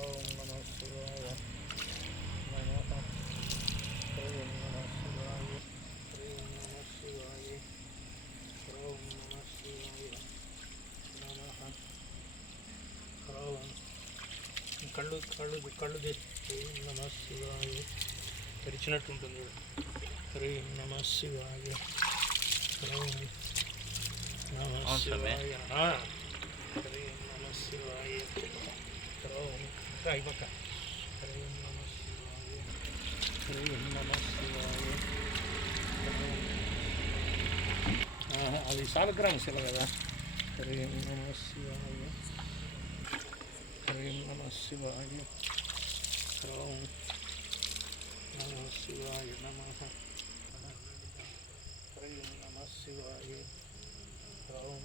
ఓం నమ శివాయ నమః. ఓం నమ శివాయ. ఓం నమ శివాయ. ఓం నమ శివాయ నమః. ఓం కళ్ళు కళ్ళు కళ్ళు తెచ్చి ఓం నమ శివాయ తెరిచినట్టు ఉంటుంది చూడు. హ్రీం నమ శివాయ. ఓం నమ శివాయ. హ్రీం నమ శివాయ. ఓం అయిపోక. హ్రీం నమ శివాయ. హ్రీం నమ శివాయ. అది సాలగ్రామ శిల కదా. హ్రీం నమ శివాయ. హ్రీం నమ శివాయ. ఓం నమ శివాయ నమః. హ్రీం నమ శివాయ. ఓం